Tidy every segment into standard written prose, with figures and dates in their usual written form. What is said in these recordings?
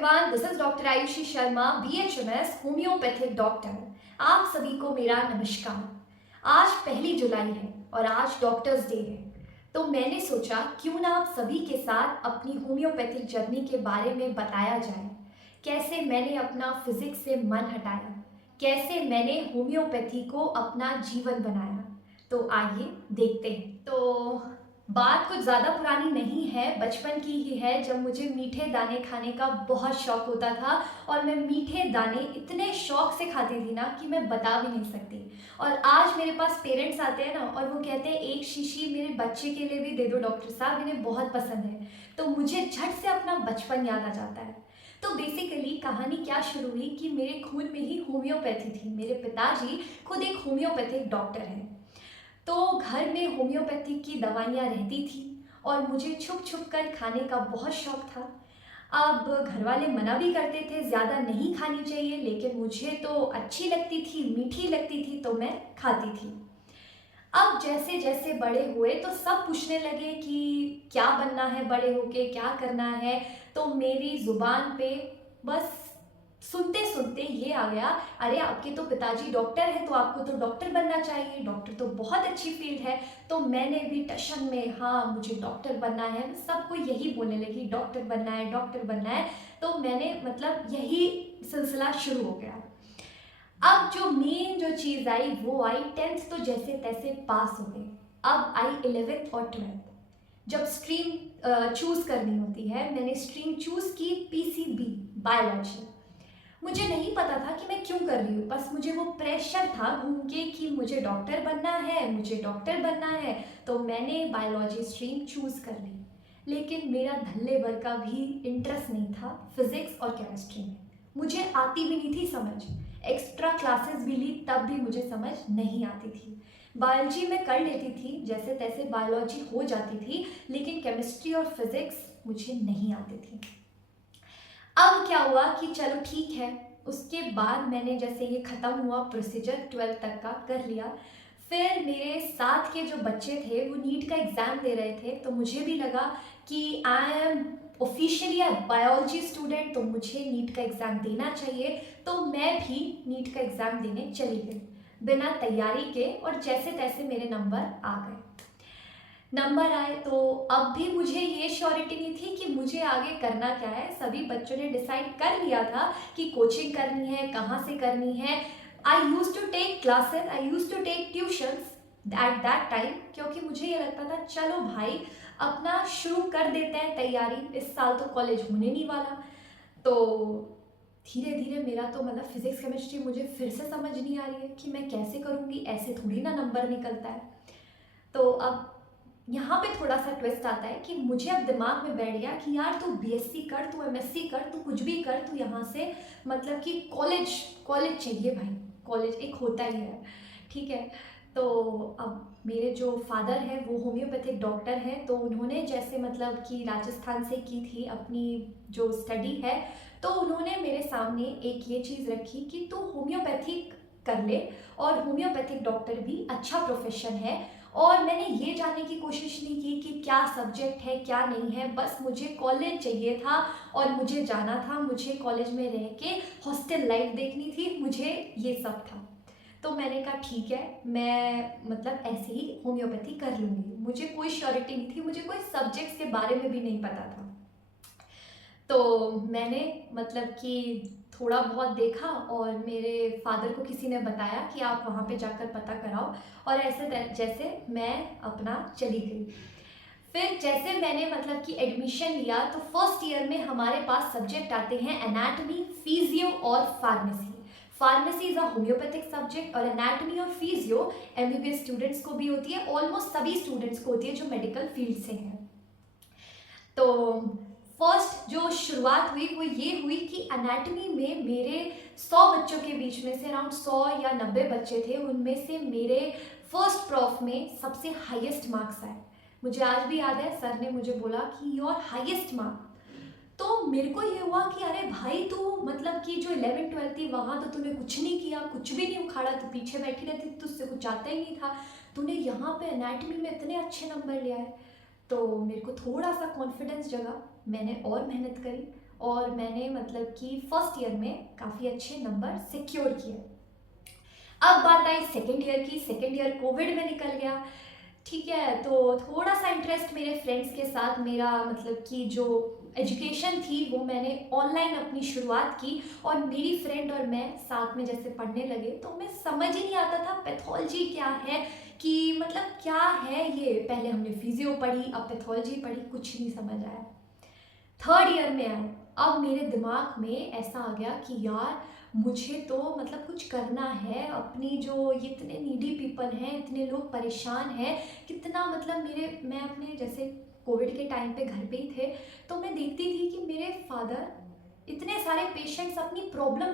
Everyone, this is doctor Ayushi Sharma, BHMS homeopathic doctor. आप सभी को मेरा नमस्कार। आज 1 जुलाई है और आज डॉक्टर्स डे है, तो मैंने सोचा क्यों ना आप सभी के साथ अपनी होम्योपैथिक जर्नी के बारे में बताया जाए। कैसे मैंने अपना फिजिक्स से मन हटाया, कैसे मैंने होम्योपैथी को अपना जीवन बनाया। तो आइए देखते हैं। तो बात कुछ ज़्यादा पुरानी नहीं है, बचपन की ही है, जब मुझे मीठे दाने खाने का बहुत शौक होता था। और मैं मीठे दाने इतने शौक से खाती थी ना कि मैं बता भी नहीं सकती। और आज मेरे पास पेरेंट्स आते हैं ना और वो कहते हैं एक शीशी मेरे बच्चे के लिए भी दे दो डॉक्टर साहब, इन्हें बहुत पसंद है। तो मुझे झट से अपना बचपन याद आ जाता है। तो बेसिकली कहानी क्या शुरू हुई कि मेरे खून में ही होम्योपैथी थी। मेरे पिताजी खुद एक होम्योपैथिक डॉक्टर हैं, तो घर में होम्योपैथिक की दवाइयाँ रहती थी और मुझे छुप छुप कर खाने का बहुत शौक था। अब घर वाले मना भी करते थे, ज़्यादा नहीं खानी चाहिए, लेकिन मुझे तो अच्छी लगती थी, मीठी लगती थी, तो मैं खाती थी। अब जैसे जैसे बड़े हुए तो सब पूछने लगे कि क्या बनना है बड़े होके, क्या करना है। तो मेरी ज़ुबान पे बस सुनते सुनते ये आ गया, अरे आपके तो पिताजी डॉक्टर हैं तो आपको तो डॉक्टर बनना चाहिए, डॉक्टर तो बहुत अच्छी फील्ड है। तो मैंने भी टशन में हाँ मुझे डॉक्टर बनना है, मैं सबको यही बोलने लगी डॉक्टर बनना है, डॉक्टर बनना है। तो मैंने मतलब यही सिलसिला शुरू हो गया। अब जो मेन जो चीज़ आई वो आई 10th, तो जैसे तैसे पास हो गए। अब आई 11th और 12th। जब स्ट्रीम चूज़ करनी होती है, मैंने स्ट्रीम चूज़ की पीसीबी बायोलॉजी। मुझे नहीं पता था कि मैं क्यों कर रही हूँ, बस मुझे वो प्रेशर था घूम के कि मुझे डॉक्टर बनना है, मुझे डॉक्टर बनना है। तो मैंने बायोलॉजी स्ट्रीम चूज़ कर ली। लेकिन मेरा धल्ले भर का भी इंटरेस्ट नहीं था फिजिक्स और केमिस्ट्री में। मुझे आती भी नहीं थी समझ। एक्स्ट्रा क्लासेस भी ली तब भी मुझे समझ नहीं आती थी। बायोलॉजी में कर लेती थी, जैसे तैसे बायोलॉजी हो जाती थी, लेकिन केमिस्ट्री और फिजिक्स मुझे नहीं आती थी। अब क्या हुआ कि चलो ठीक है, उसके बाद मैंने जैसे ये ख़त्म हुआ प्रोसीजर 12th तक का कर लिया। फिर मेरे साथ के जो बच्चे थे वो नीट का एग्ज़ाम दे रहे थे, तो मुझे भी लगा कि I am officially a biology student, तो मुझे नीट का एग्ज़ाम देना चाहिए। तो मैं भी नीट का एग्ज़ाम देने चली गई बिना तैयारी के, और जैसे तैसे मेरे नंबर आ गए। नंबर आए तो अब भी मुझे ये श्योरिटी नहीं थी कि मुझे आगे करना क्या है। सभी बच्चों ने डिसाइड कर लिया था कि कोचिंग करनी है, कहाँ से करनी है। I use to take classes, I use to take tuitions at that time, क्योंकि मुझे ये लगता था चलो भाई अपना शुरू कर देते हैं तैयारी, इस साल तो कॉलेज होने नहीं वाला। तो धीरे धीरे मेरा तो मतलब फिजिक्स केमिस्ट्री मुझे फिर से समझ नहीं आ रही है कि मैं कैसे करूँगी, ऐसे थोड़ी ना नंबर निकलता है। तो अब यहाँ पे थोड़ा सा ट्विस्ट आता है कि मुझे अब दिमाग में बैठ गया कि यार तू बीएससी कर, तू एमएससी कर, तू कुछ भी कर, तू यहाँ से मतलब कि कॉलेज कॉलेज चाहिए भाई, कॉलेज एक होता ही है, ठीक है। तो अब मेरे जो फादर हैं वो होम्योपैथिक डॉक्टर हैं, तो उन्होंने जैसे मतलब कि राजस्थान से की थी अपनी जो स्टडी है, तो उन्होंने मेरे सामने एक ये चीज़ रखी कि तू होम्योपैथिक कर ले, और होम्योपैथिक डॉक्टर भी अच्छा प्रोफेशन है। और मैंने ये जानने की कोशिश नहीं की कि क्या सब्जेक्ट है क्या नहीं है, बस मुझे कॉलेज चाहिए था और मुझे जाना था, मुझे कॉलेज में रह के हॉस्टल लाइफ देखनी थी, मुझे ये सब था। तो मैंने कहा ठीक है, मैं मतलब ऐसे ही होम्योपैथी कर लूँगी। मुझे कोई श्योरिटी नहीं थी, मुझे कोई सब्जेक्ट्स के बारे में भी नहीं पता था। तो मैंने मतलब कि थोड़ा बहुत देखा और मेरे फादर को किसी ने बताया कि आप वहाँ पे जाकर पता कराओ, और ऐसे जैसे मैं अपना चली गई। फिर जैसे मैंने मतलब कि एडमिशन लिया तो फर्स्ट ईयर में हमारे पास सब्जेक्ट आते हैं एनाटमी, फिजियो और pharmacy. Pharmacy is a homeopathic subject और एनाटमी और फिजियो एमबीबीएस स्टूडेंट्स को भी होती है, ऑलमोस्ट सभी स्टूडेंट्स को होती है जो मेडिकल फील्ड से हैं। तो फर्स्ट जो शुरुआत हुई वो ये हुई कि एनाटमी में मेरे 100 बच्चों के बीच में से अराउंड 100 या 90 बच्चे थे, उनमें से मेरे फर्स्ट प्रॉफ में सबसे हाईएस्ट मार्क्स आए। मुझे आज भी याद है, सर ने मुझे बोला कि योर हाईएस्ट मार्क। तो मेरे को ये हुआ कि अरे भाई तू मतलब कि जो 11th 12th थी वहाँ तो तूने कुछ नहीं किया, कुछ भी नहीं उखाड़ा, तू पीछे बैठी रहती, तुझसे कुछ आता ही नहीं था, तूने यहाँ पे एनाटमी में इतने अच्छे नंबर ले आए। तो मेरे को थोड़ा सा कॉन्फिडेंस जगा, मैंने और मेहनत करी और मैंने मतलब कि फर्स्ट ईयर में काफ़ी अच्छे नंबर सिक्योर किए। अब बात आई सेकेंड ईयर की। सेकेंड ईयर कोविड में निकल गया। ठीक है, तो थोड़ा सा इंटरेस्ट मेरे फ्रेंड्स के साथ, मेरा मतलब कि जो एजुकेशन थी वो मैंने ऑनलाइन अपनी शुरुआत की, और मेरी फ्रेंड और मैं साथ में जैसे पढ़ने लगे तो मैं समझ ही नहीं आता था पैथोलॉजी क्या है, कि मतलब क्या है ये। पहले हमने फिजियो पढ़ी, अब पैथोलॉजी पढ़ी, कुछ नहीं समझ आया। थर्ड ईयर में आए, अब मेरे दिमाग में ऐसा आ गया कि यार मुझे तो मतलब कुछ करना है। अपनी जो ये इतने नीडी पीपल हैं, इतने लोग परेशान हैं, कितना मतलब मैं अपने जैसे कोविड के टाइम पे घर पे ही थे, तो मैं देखती थी कि मेरे फादर इतने सारे पेशेंट्स अपनी प्रॉब्लम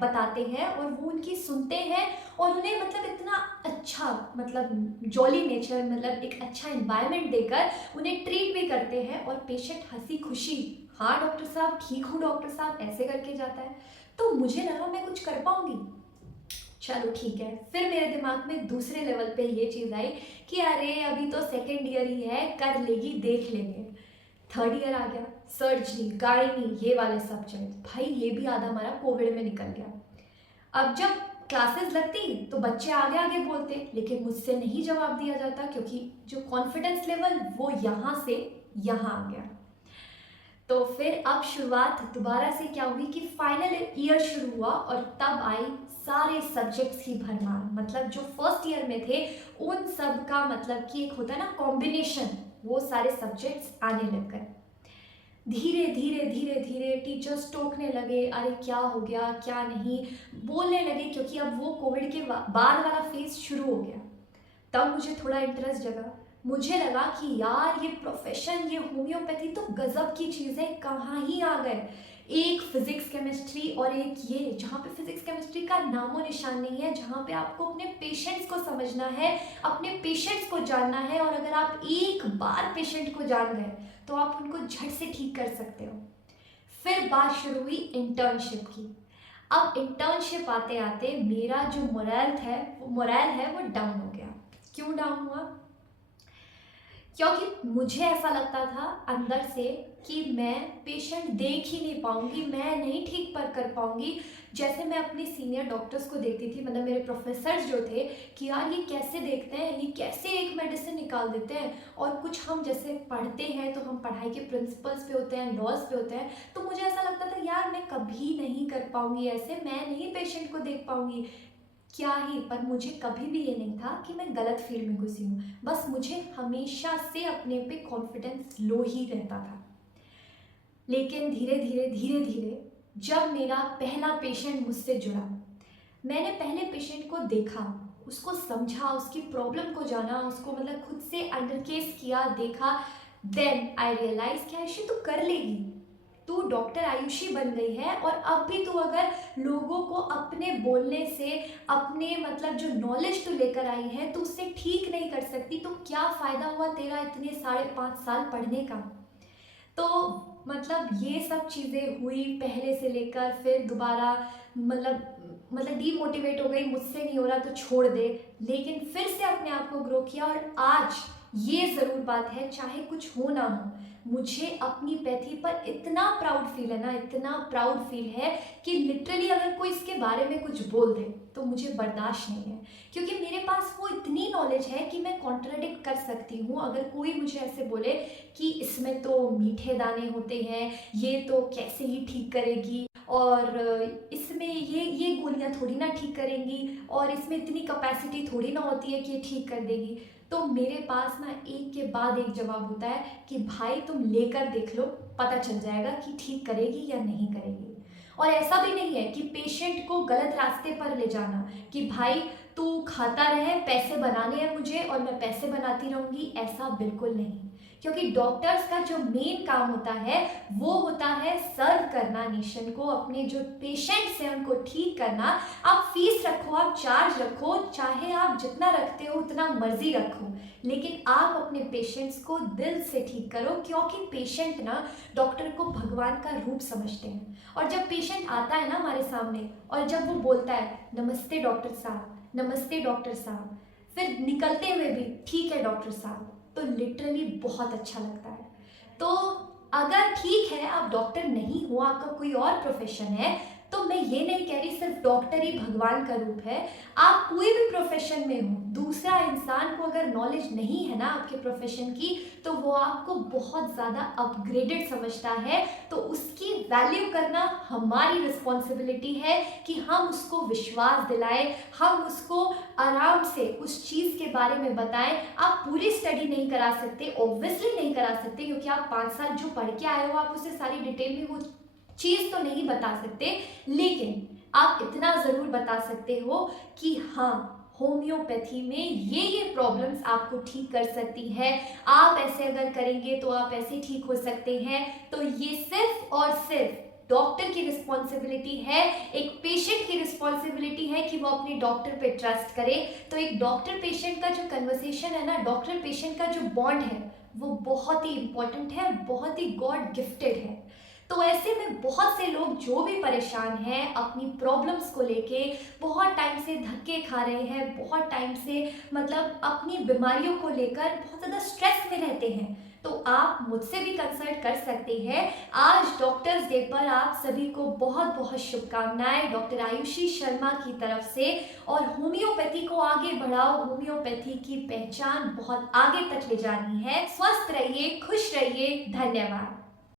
बताते हैं और वो उनकी सुनते हैं, और उन्हें मतलब इतना अच्छा मतलब जॉली नेचर, मतलब एक अच्छा इन्वायरमेंट देकर उन्हें ट्रीट भी करते हैं, और पेशेंट हंसी खुशी, हाँ डॉक्टर साहब ठीक हूँ डॉक्टर साहब, ऐसे करके जाता है। तो मुझे लगा मैं कुछ कर पाऊंगी। चलो ठीक है, फिर मेरे दिमाग में दूसरे लेवल पे ये चीज़ आई कि अरे अभी तो सेकेंड ईयर ही है, कर लेगी, देख लेंगे। थर्ड ईयर आ गया, सर्जरी, गायनी, ये वाले सब्जेक्ट, भाई ये भी आधा हमारा कोविड में निकल गया। अब जब क्लासेस लगती तो बच्चे आगे आगे बोलते, लेकिन मुझसे नहीं जवाब दिया जाता, क्योंकि जो कॉन्फिडेंस लेवल वो यहाँ से यहाँ आ गया। तो फिर अब शुरुआत दोबारा से क्या हुई कि फाइनल ईयर शुरू हुआ, और तब आई सारे सब्जेक्ट्स की भरमार। मतलब जो फर्स्ट ईयर में थे उन सब का मतलब कि एक होता है ना कॉम्बिनेशन, वो सारे सब्जेक्ट्स आने लग गए। धीरे धीरे धीरे धीरे टीचर्स टोकने लगे, अरे क्या हो गया क्या नहीं, बोलने लगे, क्योंकि अब वो कोविड के बाद वाला फेज शुरू हो गया। तब मुझे थोड़ा इंटरेस्ट जगा। मुझे लगा कि यार ये प्रोफेशन, ये होम्योपैथी तो गजब की चीज़ है, कहाँ ही आ गए। एक फिजिक्स केमिस्ट्री और एक ये, जहाँ पे फिजिक्स केमिस्ट्री का नामो निशान नहीं है, जहाँ पे आपको अपने पेशेंट्स को समझना है, अपने पेशेंट्स को जानना है, और अगर आप एक बार पेशेंट को जान गए तो आप उनको झट से ठीक कर सकते हो। फिर बात शुरू हुई इंटर्नशिप की। अब इंटर्नशिप आते आते मेरा जो मोरल है वो डाउन हो गया। क्यों डाउन हुआ? क्योंकि मुझे ऐसा लगता था अंदर से कि मैं पेशेंट देख ही नहीं पाऊंगी, मैं नहीं ठीक पर कर पाऊंगी। जैसे मैं अपने सीनियर डॉक्टर्स को देखती थी, मतलब मेरे प्रोफेसर्स जो थे, कि यार ये कैसे देखते हैं, ये कैसे एक मेडिसिन निकाल देते हैं। और कुछ हम जैसे पढ़ते हैं तो हम पढ़ाई के प्रिंसिपल्स पे होते हैं, लॉज पे होते हैं, तो मुझे ऐसा लगता था यार मैं कभी नहीं कर पाऊंगी ऐसे, मैं नहीं पेशेंट को देख पाऊंगी क्या ही। पर मुझे कभी भी ये नहीं था कि मैं गलत फील्ड में घुसी हूँ, बस मुझे हमेशा से अपने पे कॉन्फिडेंस लो ही रहता था। लेकिन धीरे धीरे धीरे धीरे जब मेरा पहला पेशेंट मुझसे जुड़ा, मैंने पहले पेशेंट को देखा, उसको समझा, उसकी प्रॉब्लम को जाना, उसको मतलब खुद से अंडरकेस किया, देखा, देन आई रियलाइज कि आयुषी तू कर लेगी, तू डॉक्टर आयुषी बन गई है। और अब भी तू अगर लोगों को अपने बोलने से, अपने मतलब जो नॉलेज तू लेकर आई है, तो उससे ठीक नहीं कर सकती, तो क्या फ़ायदा हुआ तेरा इतने 5.5 साल पढ़ने का। तो मतलब ये सब चीज़ें हुई पहले से लेकर, फिर दोबारा मतलब डीमोटिवेट हो गई, मुझसे नहीं हो रहा तो छोड़ दे, लेकिन फिर से अपने आप को ग्रो किया। और आज ये ज़रूर बात है, चाहे कुछ हो ना हो, मुझे अपनी पैथी पर इतना प्राउड फील है ना, इतना प्राउड फील है कि लिटरली अगर कोई इसके बारे में कुछ बोल दे तो मुझे बर्दाश्त नहीं है, क्योंकि मेरे पास वो इतनी नॉलेज है कि मैं कॉन्ट्राडिक्ट कर सकती हूँ। अगर कोई मुझे ऐसे बोले कि इसमें तो मीठे दाने होते हैं, ये तो कैसे ही ठीक करेगी, और इसमें ये गोलियां थोड़ी ना ठीक करेंगी, और इसमें इतनी कैपेसिटी थोड़ी ना होती है कि ये ठीक कर देगी, तो मेरे पास ना एक के बाद एक जवाब होता है कि भाई तुम लेकर देख लो, पता चल जाएगा कि ठीक करेगी या नहीं करेगी। और ऐसा भी नहीं है कि पेशेंट को गलत रास्ते पर ले जाना, कि भाई तू खाता रहे, पैसे बनाने हैं मुझे और मैं पैसे बनाती रहूँगी, ऐसा बिल्कुल नहीं। क्योंकि डॉक्टर्स का जो मेन काम होता है वो होता है सर्व करना नेशन को, अपने जो पेशेंट्स हैं उनको ठीक करना। आप फीस रखो, आप चार्ज रखो, चाहे आप जितना रखते हो उतना मर्जी रखो, लेकिन आप अपने पेशेंट्स को दिल से ठीक करो, क्योंकि पेशेंट ना डॉक्टर को भगवान का रूप समझते हैं। और जब पेशेंट आता है ना हमारे सामने, और जब वो बोलता है नमस्ते डॉक्टर साहब, नमस्ते डॉक्टर साहब, फिर निकलते हुए भी ठीक है डॉक्टर साहब, तो लिटरली बहुत अच्छा लगता है। तो अगर ठीक है आप डॉक्टर नहीं हो, आपका कोई और प्रोफेशन है, तो मैं ये नहीं कह रही सिर्फ डॉक्टर ही भगवान का रूप है। आप कोई भी प्रोफेशन में हो, दूसरा इंसान को अगर नॉलेज नहीं है ना आपके प्रोफेशन की, तो वो आपको बहुत ज़्यादा अपग्रेडेड समझता है। तो उसकी वैल्यू करना हमारी रिस्पॉन्सिबिलिटी है कि हम उसको विश्वास दिलाएं, हम उसको आराम से उस चीज़ के बारे में बताएं। आप पूरी स्टडी नहीं करा सकते, ऑब्वियसली नहीं करा सकते, क्योंकि आप 5 साल जो पढ़ के आए हो आप उसे सारी डिटेल में वो चीज़ तो नहीं बता सकते, लेकिन आप इतना ज़रूर बता सकते हो कि हाँ, होम्योपैथी में ये प्रॉब्लम्स आपको ठीक कर सकती है। आप ऐसे अगर करेंगे तो आप ऐसे ठीक हो सकते हैं। तो ये सिर्फ और सिर्फ डॉक्टर की रिस्पॉन्सिबिलिटी है, एक पेशेंट की रिस्पॉन्सिबिलिटी है कि वो अपने डॉक्टर पे ट्रस्ट करे। तो एक डॉक्टर पेशेंट का जो कन्वर्सेशन है ना, डॉक्टर पेशेंट का जो बॉन्ड है, वो बहुत ही इंपॉर्टेंट है, बहुत ही गॉड गिफ्टेड है। तो ऐसे में बहुत से लोग जो भी परेशान हैं अपनी प्रॉब्लम्स को लेके, बहुत टाइम से धक्के खा रहे हैं, बहुत टाइम से मतलब अपनी बीमारियों को लेकर बहुत ज़्यादा स्ट्रेस में रहते हैं, तो आप मुझसे भी कंसल्ट कर सकते हैं। आज डॉक्टर्स डे पर आप सभी को बहुत बहुत शुभकामनाएं डॉक्टर आयुषी शर्मा की तरफ से। और होम्योपैथी को आगे बढ़ाओ, होम्योपैथी की पहचान बहुत आगे तक ले जानी है। स्वस्थ रहिए, खुश रहिए, धन्यवाद।